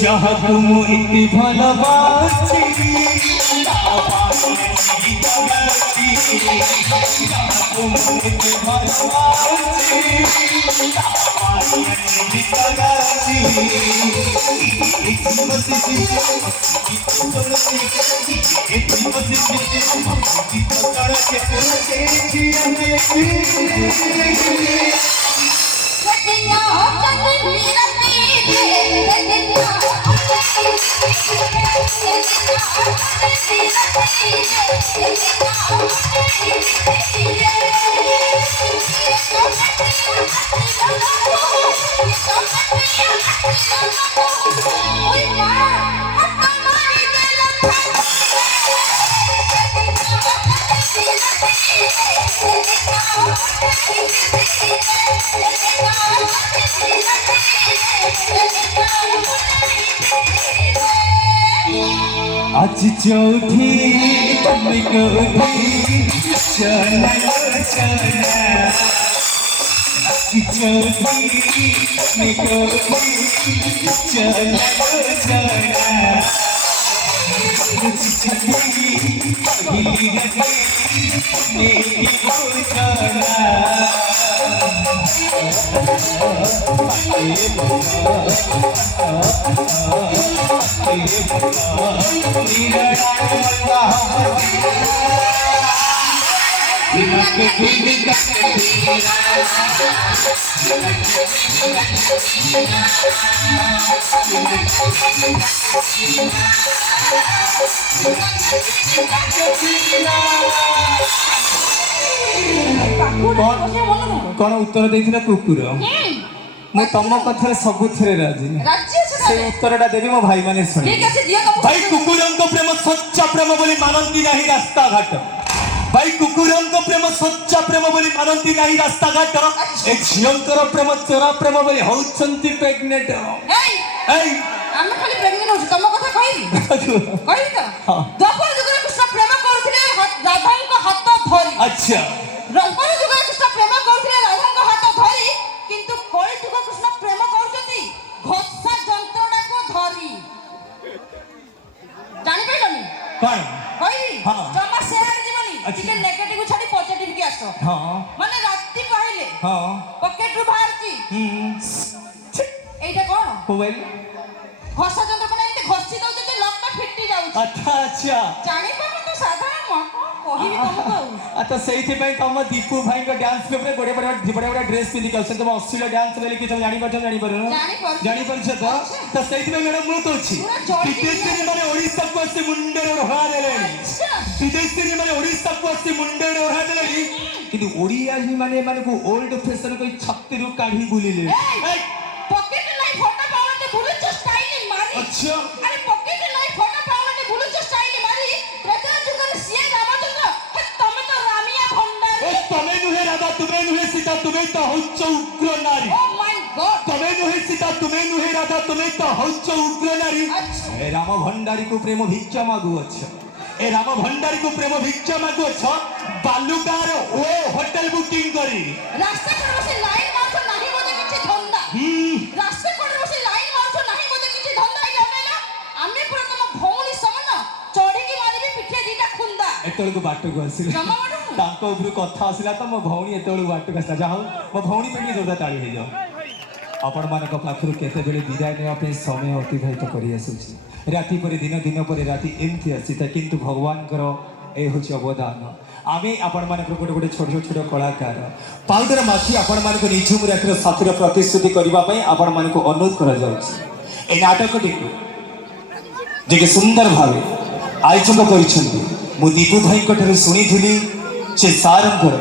जहाँ तुम इतनी भलवासी तुम इतनी आज चौथी तुम कोठी चला चला आज चौथी तुम कोठी चला चला छठी पहली गली मेरी कौन उत्तर देथिला कुकुर मु तम कथा सबुथरे राजी से उत्तरटा देबी मो भाई माने सुन ठीक আছে दियो तुम भाई कुकुरंक प्रेम सच्चा प्रेम बोली मानंती नाही रास्ता घाट भाई कुकुरंक प्रेम सच्चा प्रेम बोली मानंती नाही रास्ता घाट ए झियंकर प्रेम चोरा प्रेम बोली होउछंती प्रेग्नेंट এই আমি খালি প্রেগনেন্ট হচ্ছি তম কথা কইলি কইলি তো দপর যুগরে কৃষ্ণ প্রেম করুଥିଲେ রাধাଙ୍କ হাত ধরি अच्छा দপর যুগরে কৃষ্ণ প্রেম করুଥିଲେ রাধাଙ୍କ হাত ধরি কিন্তু কলি যুগ কৃষ্ণ প্রেম করুଛନ୍ତି ঘষা যন্ত্রটাକୁ ধরি জানি পাইলনি कौन কইলি हां জমা শেয়ার জীবনি ଟିକେ নেগেটিভ ছাড়ি পজিটিভ কি আসো हां মানে রাত্রি কইলে हां পকেটରୁ বাহারছি এইটা কোন मोबाइल ঘষা যন্ত্র মানে এতে ঘষি দউଛନ୍ତି লকটা ফিটি যাଉଛି अच्छा अच्छा জানি পাবো তো সাধারণ কহিবি তমକୁ आता सेइथि पई तम दीपू भाई को डांस पे बड़े बड़े ड्रेस पिंधि के तम अश्लील डांस बेले कि तुम जानि पाछो जानि पाछो तो सेइथि पई मैडम मु कहछि विदेशी माने ओडिसा को से मुंडे रोहा देलेनी विदेशी माने ओडिसा को से मुंडे रोहा देलेनी किंतु ओडिया ही माने को ओल्ड फैशन कोई छत्ती रु काढी बुलिले पॉकेट लाई फोटो पावते बुलुच स्टाइल मारी अच्छा अरे पॉकेट लाई फोटो पावते बुलुच स्टाइल मारी त्रेता जुगर सीए रामचंद्र तमे तो रामिया भंडारी ए तमे नुहे राधा तुमे नुहे सीता तुमे तो होच्छ उग्र नारी ओ माय गॉड तमे नुहे सीता तुमे नुहे राधा तुमे तो होच्छ उग्र नारी ए राम भंडारी को प्रेम भिक्षा मागु अच्छा ए राम भंडारी को प्रेम भिक्षा मागु अच्छा बालुकार ओ होटल बुकिंग करी रास्ता पर बसे लाइन मारछो नाही मोते किछि धंदा रास्ता पर बसे लाइन मारछो नाही मोते किछि धंदा हे हमेला आमे पुरा तम भौणी समन चढ़ी की मारिबी पिठे दीटा खुंदा एतळ को बाटो को आसिला जमा बाटो तांको ऊपर कथा आसिला त मो भौणी एतळ बाटो का जा हो मो भौणी पे जोदा ताळी हे जाओ आपण मानक पाखरु केते बेले विदाय नेवा पे समय अतिबाहित करी आसुची राति पर दिन पर राति एमती आसीता किंतु भगवान करो ए होची अवदान आमे आपण मानक गोटे गोटे छोट छोट कलाकार पाउडर माखी आपण मानक निझुम राखर साथीर प्रतिश्रुति करबा पई आपण मानक अनुरोध करा जाउची ए नाटक देखो जे सुंदर भावे आयोजन करिसंती मु दीपू भाई कठर सुनिथिली से सारंकर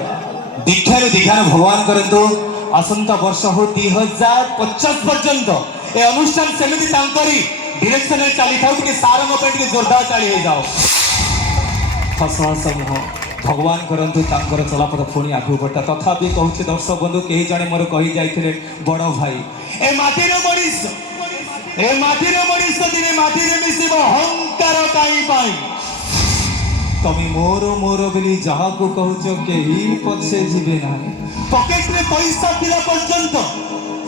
दीक्षार दीघार भगवान करंतो आसंता वर्ष हो 2050 पर्यंत ए अनुष्ठान सेमिति तांकरी डायरेक्शन रे चली थाउ कि सारंग पे जोरदार चली हे जाओ हस हस मुह भगवान करंतु तांकर चलापथ पुणी आगु बढ़ता तथापि कहूँ दर्शक बंधु कहीं जड़े मोर कही जाते बड़ भाई ए माटीर मनीष ए माटीर मनीष दिने माटी मिशिब अहंकार कहीं तमे मोर मोर बोली जहाँ को कहूच कहीं पछे जीवे ना पकेट रे पैसा थिला पर्यंत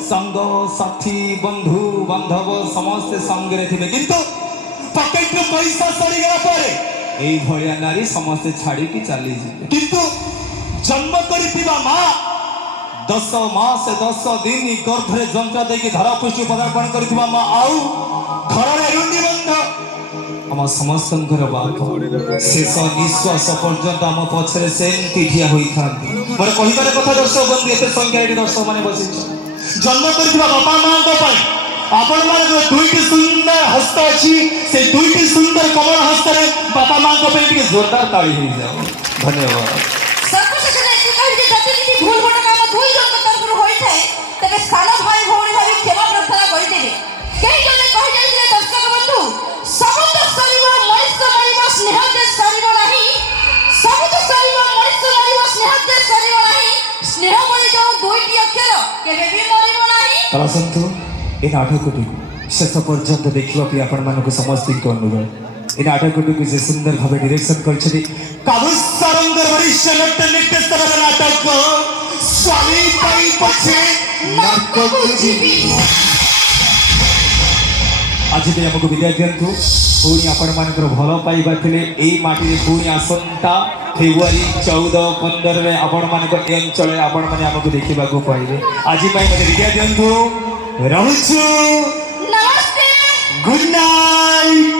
संग साथी बंधु बांधव समस्ते संगे थे किंतु पकेट रे पैसा सरी गला परे এই ভଳିয়া নারী ସମସ୍ତେ ଛାଡ଼ିକି ଚାଲିଯିବେ କିନ୍ତୁ ଜନ୍ମ କରିଥିବା ମା 10 ମାସ 10 ଦିନ ଗର୍ଭରେ ଯନ୍ତ୍ର ଦେଇକି ଧରା ପୃଷ୍ଟି ପଦାର୍ପଣ କରିଥିବା ମା ଆଉ ଘରରେ ରୁଣ୍ଡି ବନ୍ଧ ଆମ ସମସ୍ତଙ୍କର ବାପ ଶେଷ ନିଶ୍ୱାସ ପର୍ଯ୍ୟନ୍ତ ଆମ ପଛରେ ସେମିତି ଠିଆ ହୋଇଥାନ୍ତି ମୋର କହିବାର କଥା ଦର୍ଶକ ବନ୍ଧୁ ଏତେ ସଂଖ୍ୟାରେ ଏଠି ଦର୍ଶକ ମାନେ ବସିଛନ୍ତି ଜନ୍ମ କରିଥିବା ବାପା ମାଙ୍କ ପାଇଁ आपण मान दुईटी सुंदर हस्त अच्छी से दुईटी सुंदर कमल हस्त बापा माँ को पे जोरदार ताली हो जाओ धन्यवाद सर्वशेषରେ ଏଠି କହିବି ଯେ ଯଦି କିଛି ଭୁଲ ଭଟ କାମ ଦୁଇ ଜଣଙ୍କ ତରଫରୁ ହୋଇଥାଏ ତେବେ ସାନ ଭାଇ ଭଉଣୀ ଭାବି କ୍ଷମା ପ୍ରାର୍ଥନା କରିଦେବେ କେହି ଜଣେ କହିଯାଇଥିଲେ ଦର୍ଶକ ବନ୍ଧୁ ସବୁ ତ ସରିବ ମଣିଷ ମରିବ ସ୍ନେହ ଯେ ସରିବ ନାହିଁ ସବୁ ତ ସରିବ ମଣିଷ ମରିବ ସ୍ନେହ ଯେ ସରିବ ନାହିଁ ସ୍ନେହ ମରି ଯେଉଁ ଦୁଇଟି ଅକ୍ଷର କେବେ ବି ମରିବ ନାହିଁ ଆସନ୍ତୁ ଏ ନାଟକଟି ଶେଷ ପର୍ଯ୍ୟନ୍ତ ଦେଖିବା ପାଇଁ ଆପଣମାନଙ୍କୁ ସମସ୍ତଙ୍କୁ ଅନୁରୋଧ ଏ ନାଟକଟିକୁ ଯେ ସୁନ୍ଦର ଭାବେ ଡିରେକ୍ସନ କରିଛନ୍ତି କାବୁସାରଙ୍ଗର ବରିଷ୍ଠ ନାଟ୍ୟ ନିର୍ଦ୍ଦେଶକର ନାଟକ ସ୍ୱାମୀ ପାଇଁ ପଛେ ନାଟକ ଯିବି ଆଜି ବି ଆମକୁ ବିଦାୟ ଦିଅନ୍ତୁ ପୁଣି ଆପଣମାନଙ୍କର ଭଲ ପାଇବା ଥିଲେ ଏଇ ମାଟିରେ ପୁଣି ଆସନ୍ତା ଫେବୃଆରୀ 14-15ରେ ଆପଣମାନଙ୍କ ଏ ଅଞ୍ଚଳରେ ଆପଣମାନେ ଆମକୁ ଦେଖିବାକୁ ପାଇବେ ଆଜି ପାଇଁ ମୋତେ ବିଦାୟ ଦିଅନ୍ତୁ ରହୁଛୁ ନମସ୍ତେ ଗୁଡ୍ ନାଇଟ୍